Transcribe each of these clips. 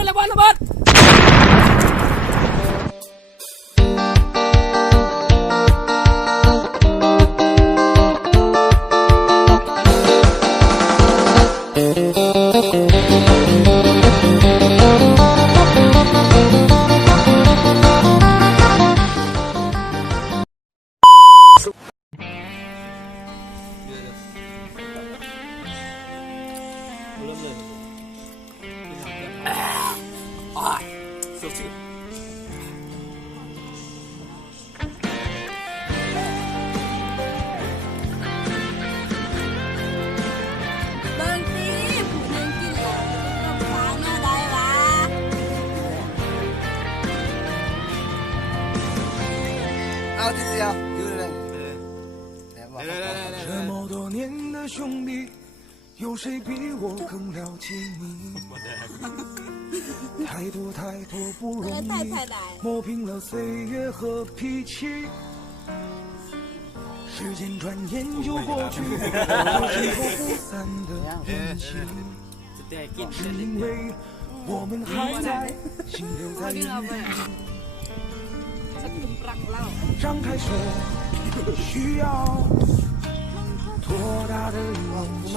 ฮ้ยระเบิดระเบิดเสียวชื่อเบิ่งสิผู้หนึ่งกินแล้วกับฟ้าเนี่ยได้วะเอาทีเดียวอยู่เลย。这么多年的兄弟，有谁比我更了解你？太多太多不容易，磨平了岁月和脾气。时间转眼就过去，我身后不散的缘情，是因为我们还在，心留在原地。张开手，需要多大的勇气？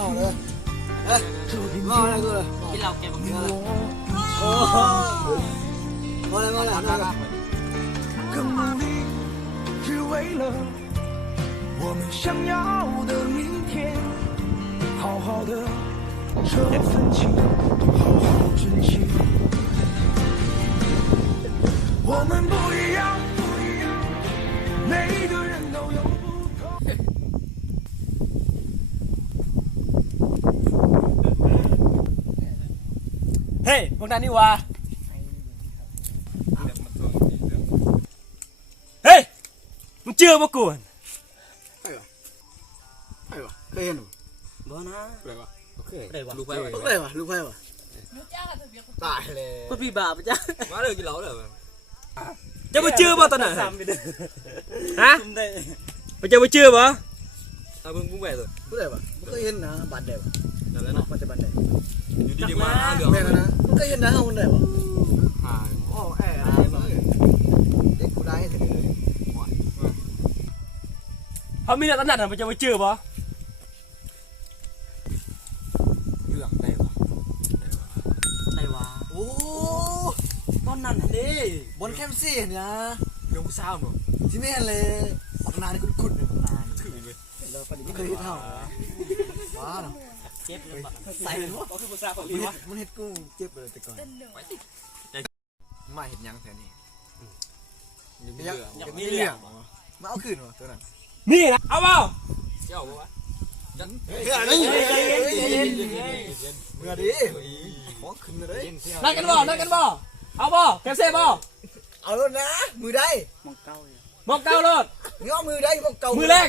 这片天，กินเหล้าแกบังเยอะเลย更努力，只为了我们想要的明天。好好的这份情，好好珍惜。我们不一样，每个人都有不同。เฮ้ยพวกนั้นนี่วะเฮ้ยมึงเจอปะกูน เคยเห็นหรอ บ่นะ เคยวะ ได้วะ ลูกไพ่วะตายเลย พูดพี่บาปจ้ะ มาเลยกินเหล้าเลย จะไปเจอป่ะตอนไหนฮะไปเจอป่ะ เอามึงแหวกเลยพูดอะไรวะมึงเคยเห็นนะบัตรเดียวนั่นแหละเนาะมันจะบัตรเดียวอยู่ดีๆมาเดี๋ยวแม่กันนะมึงเคยเห็นนะเอาคนเดียวโอ้เด็กกูได้เถอะ เขามีแต่ตอนนั้นไปจะไปเจอป่ะ เรื่องได้วะ ได้วะ โอ้ ตอนนั้นดิ บนแคมป์ซี่เนี่ย เรื่องกูเศร้าหนู ที่แม่เลยปักนานคุ้นๆเลยปักนาน คือเลย ไม่เคยเห็นเท่าว้าเนาะ เจ็บเลย ใส่หัว ก็คือกูเศร้าของ มัน พี่ เห็ วะ ดมันเห็ดกูเจ็บเลยแต่ก่อนมาเห็ดยังแถวนี้ยังมีเรื่องมาเอาคืนวะตัวนั้น นี่นะเอาเปล่า เจ้าวะ เย็น เมื่อดีฟ้องขึ้นเลย นั่งกันบ่เอาบ่แกเซ่บ่ เอาแล้วนะมือได้ มองเก้ารถ เงามือได้มองเก่ามือแรง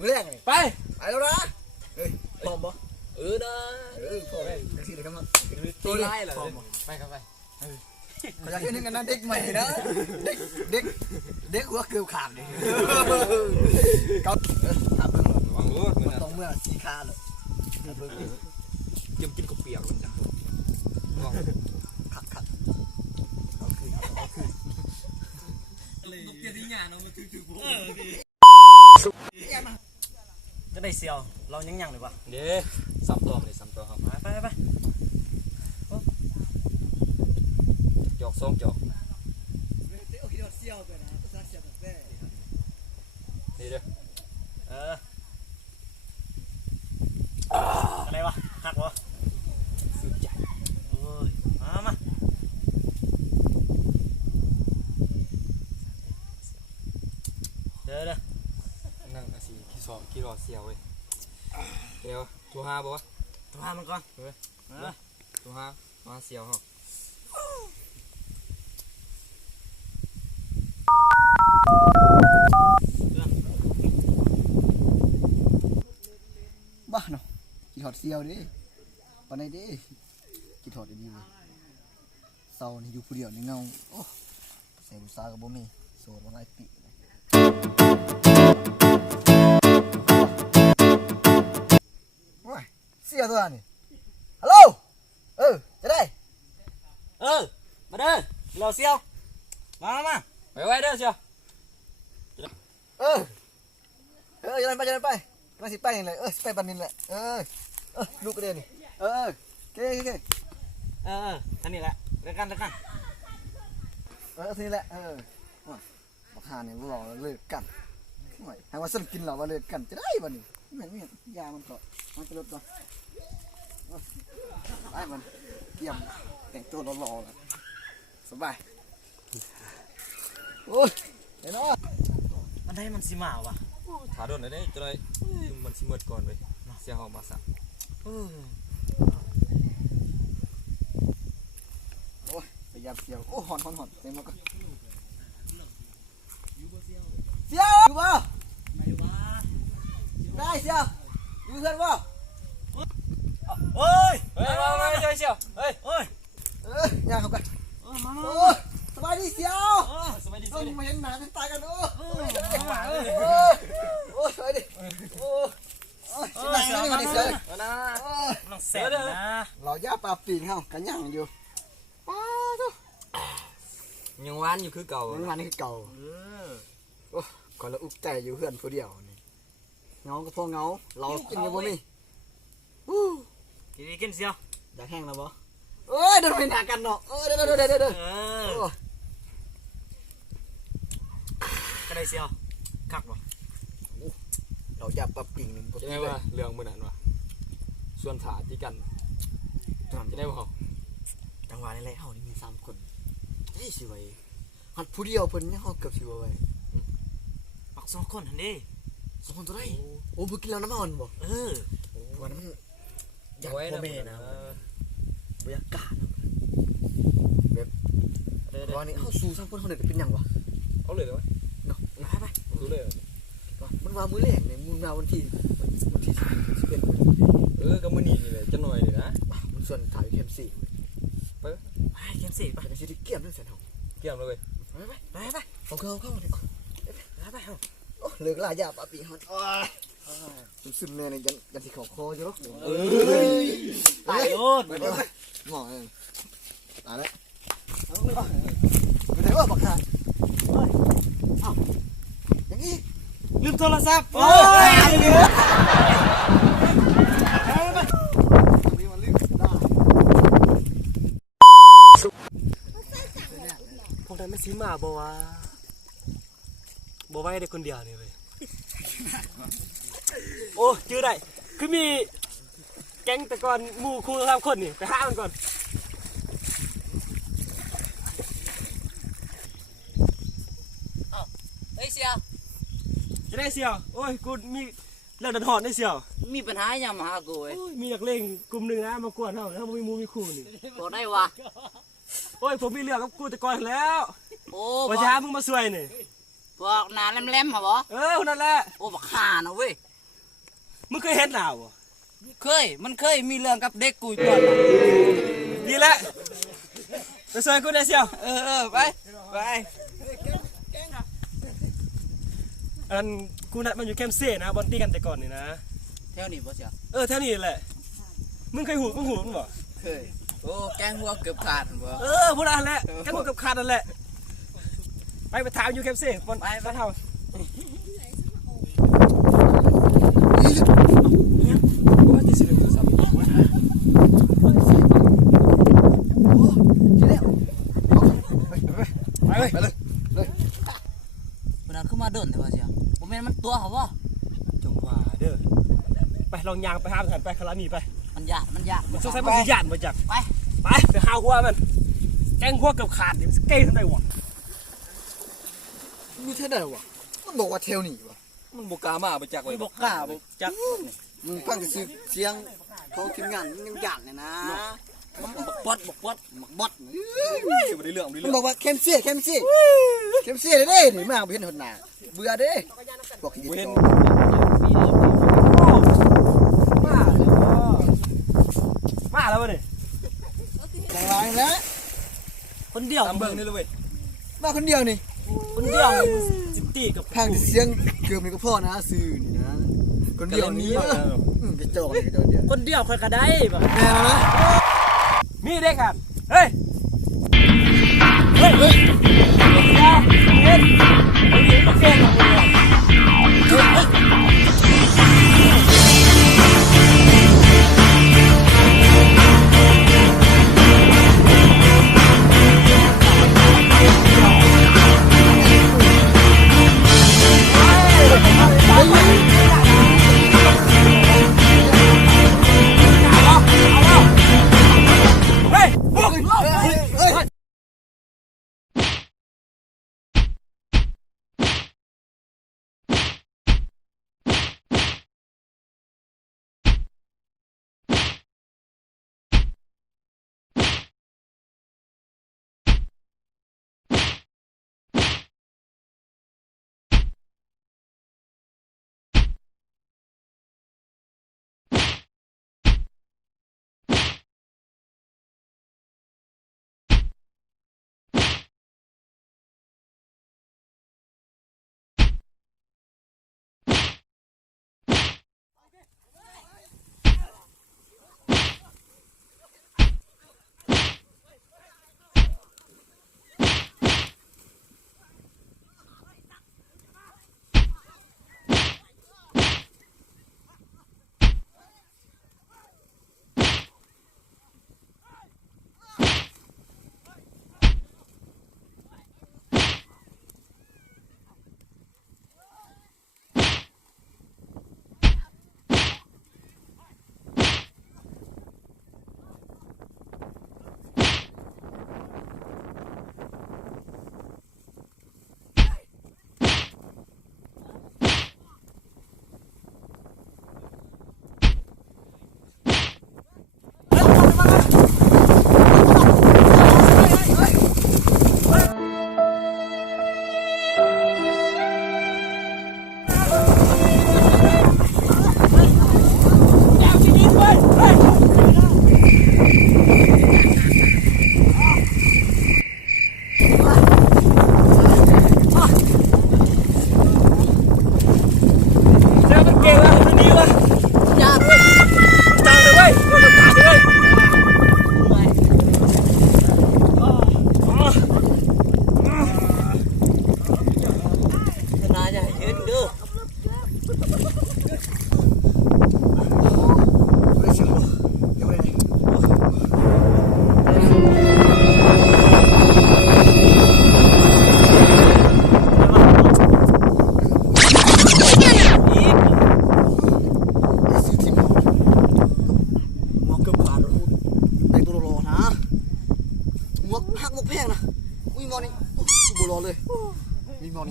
เลย ไป ไปแล้วนะเฮ้ยพร้อมปะ นะ พร้อมกันทีเดียวกันมั้ง ตัวไล่เหรอไปครับไป ขออยากเห็นกันนะเด็กใหม่นะเด็กหัวเกลียวขาดเลยเก่าถามเรื่องต้องเมื่อสีขาเลย ยังกินกับเปียกเลยจ้ะ ขัดเอาคืนลูกเตี้ยที่หยาน้องมาถือผมจะได้เซียวเรายังเลยวะเด้ซ้ำตัวครับไปจอกส่งจอกนี่เด้ออะไรวะหักวะสุดใจโอ้ยมาเด้อนั่งสิขี่รอเสียวเว้ยเดี๋ยวตัวห้าบ่วะตัวห้ามันก่อนตัวห้ามาเสียวเหรอบ้าเนาะกี่ถอดเซียวดิปานไหนดิกี่ถอดดีเลยเศร้านี่อยู่ผู้เดียวในเงาโอ้เสียบุษากับบ่มีโสดวันไรปีว้ายเสียตัวนี่ฮัลโหลจะได้ รอเซียวมาไปไว้เด้อเชียว จะไปมาสิไปนี่เลยสิไปบันนินแหละลูกกระเด็นนี่เก๊ท่านนี่แหละเลิกกันทีนี้แหละบักฮาเนี่ยบอกเลิกกันหาว่าสั่นกินเหรอว่าเลิกกันจะได้บ่นี่ไม่เห็นยามันก็มันจะลดก่อนไอ้มันเยี่ยมแต่งตัวหล่อๆแล้วสบายโอ้ยเห็นเนาะ อันใดมันสิมาวะถาโดนได้จะได้มันสิหมดก่อนเว้ยเสียห้องมาซะโอ้ยพยายามเสียวโอ้หอนเต็มแล้วก็เสียวอยู่บ่ได้เสียวอยู่เพื่อนบ่เฮ้ยมาเชียวย่างเข้ากันสบายดีเสียวมาเห็นหนาเป็นตายกันสบายดีนั่งนี่มาดิเสียวน้องแสบนะเราย่าปลาปีกเฮากันย่างอยู่ยังหวานอยู่คือเก่ายังหวานนี่คือเก่าก่อนเราอุกใจอยู่เพื่อนผู้เดียวนี่เงาก็พอเงาเรากินกันบ่มีกินเสียวอยากแห้งแล้วบ่เดินไปหนากันเนาะเด้อก็ได้เสียวคักบ่เราอย่าปรับปิ่งนึงจะได้ว่าเรื่องมื้อนั้นว่ะส่วนถาที่กันจะได้บ่เฮาจังหวะนี้แหละเฮานี่มี3คนนี่สิไว้หัดผู้เดียวเพิ่นยังเฮาเกือบสิบ่ไว้ปัก2คนหั่นเด้2คนตัวได้โอ้บ่กินแล้วน้ำมันบ่เพราะนั้นอยากพ่อแม่นะบรรยากาศแบบตอนนี้เขาสู้3คนเขาเด็กเป็นยังวะเขาเลยเหรอวะเนาะไปสู้เลยมันว่ามื้อแรกเนี่ยมื้อมาวันที่11ก็มื้อนี้นี่แหละจังหน่อยนี่นะมันส่วนถ่ายเข้ม4ไปเข้ม4ไปสิได้เกี่ยมนั่นแซ่เฮาเกี่ยมเลยไปเอาเข้าเลยไปเฮาโอ้เลิกลายาปะปีฮอนซึมๆแน่นี่ยันสิเข้าคออยู่เนาะตายโลดหมอตายแล้วอยู่ไหนวะบักห่าอย่างนี้ลืมโทรศัพท์พวกนั้นไม่ซื้อมาบ่วะบ่ไว้ได้คนเดียวนี่เว้ยโอ้จื้อได้คือมีแก๊งแต่ก่อนหมู่คู่3คนนี่ไปหามันก่อนเสียวจะได้เสียวโอ้ยกูมีเรื่องดันหอนได้เสียวมีปัญหาอย่างมาหากูเว้ยมีนักเลงกลุ่มหนึ่งนะมากวนเขาแล้วมีมูมีคู่นี่บอกได้วะโอ้ยผมมีเรื่องกับกูแต่ก่อนแล้วโอ้ประชามึงมาช่วยนี่บอกหนาแหลมๆเหรอบ่คนนั้นแหละโอ้บักห่านะเว้ยมึงเคยเห็นหนาวมันเคยมีเรื่องกับเด็กกูตอนดีแล้วไปช่วยกูได้เสียวไปอันกูนัดมันอยู่แคมป์เซ่นะบอลตีกันแต่ก่อนนี่นะแถวนี้บ่เสียแถวนี้แหละมึงเคยหูมึงบ่เคยโอ้แกงหัวเกือบขาดบ่พวกนั้นแหละแกงหัวเกือบขาดนั่นแหละไปถามอยู่แคมป์เซ่บอลไปเท่าไปเลยมันขึ้นมาเดินแต่ว่าเสียผมเห็นมันตัวเขาวะจงว่าเด้อไปลองยางไปหามันไปคารามีไปมันยากมันสงสัยมันยากมาจากไปหาหัวมันแกงหัวเกือบขาดนี่มันเก่งทำไมวะมึงเท่าไหร่วะมันบอกว่าเทลนี่วะมึงบอกกล้ามาไปจากเลยบอกกล้าจักมึงฟังเสียงเขาทีมงานยังยากเลยนะบักบดมันบอกว่าเข้มเสียเด้นี่มาเห็นหดหนาเบื่อเด้บอกกินเห็นมาแล้วเนี่ยจังไรนะคนเดียวเบิ่งนี่เลยมาคนเดียวนี่จิตตีกับทางเสียงเกือบมีกับพ่อนะซื่อนี่นะคนเดียวนี้กระจอกเดียวคนเดียวใครก็ได้แบบแน่นะมีเด็กครับเฮ้ย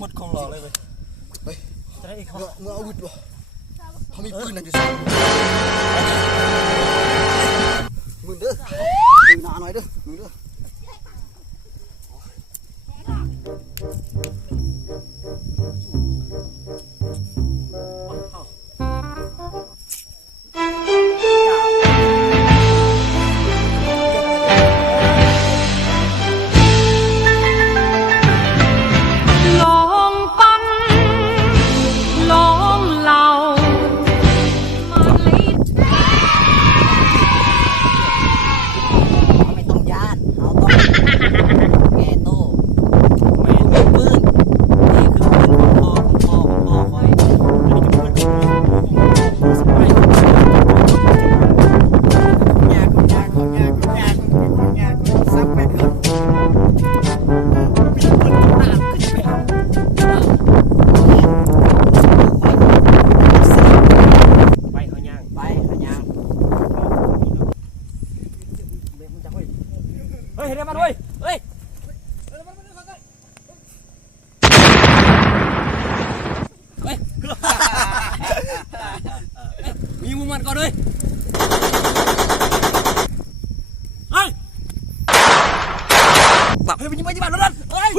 หมดของรอเลยเฮ้ยเมื่ออาวุธวะเขามีปืนนั่นอยู่สิมึงเด้อตื่นหนาหน่อยเด้อมึงเด้อเฮ้ยเดี๋ยวมาด้วยเฮ้ยมีมุมมันก่อนเลยเฮ้ยตับเฮ้ยมันยิงไปที่บ้านรถนั่นเฮ้ย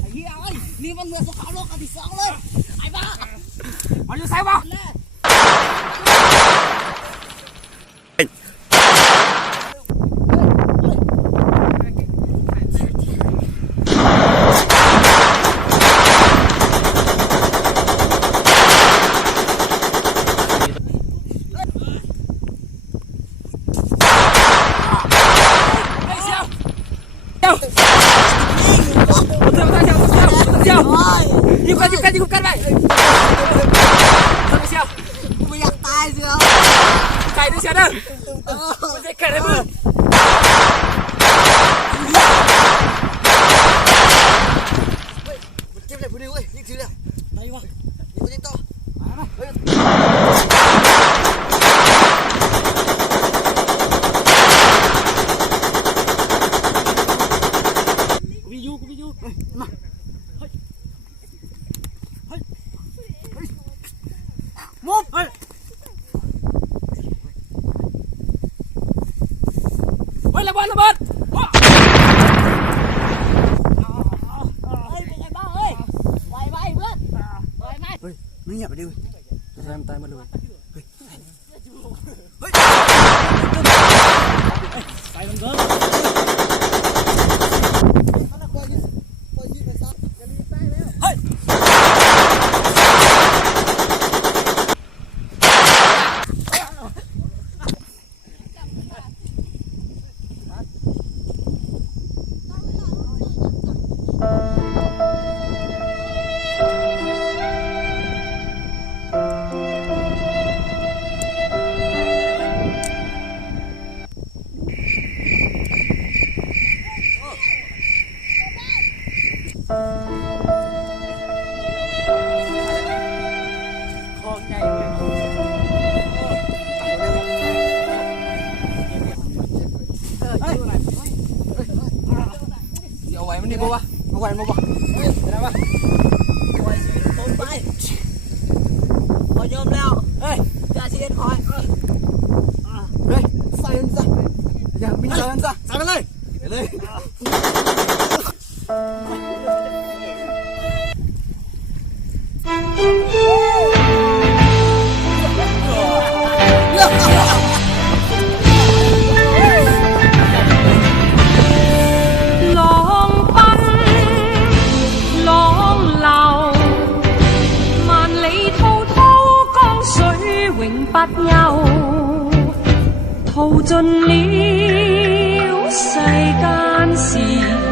ไอ้เหี้ยเอ้ยนี่มันเมืองสงครามโลกครั้งที่สองเลยไอ้บ้ามันอยู่ไสวะ เสียเด้อมันจะแค่ไหนมึงเก็บเลยผู้นี้เว้ยยิงถือแล้วไหนวะยิงต่อกูไปยูมาเฮ้ยมุบเฮ้ยระเบิดระเบิดมึงอย่าไปดิตายมาเลยไปมันเกินเฮ้ยเอาไว้มันดีป่าวะเอาไว้มาป่ะเฮ้ยได้ป่ะเอาไว้ต้นไปพอยอมแล้วเฮ้ยจะเชียร์คอยเฮ้ยใส่มันซะอย่ามีใส่มันซะใส่มันเลยเลย不休，淘盡了世間事。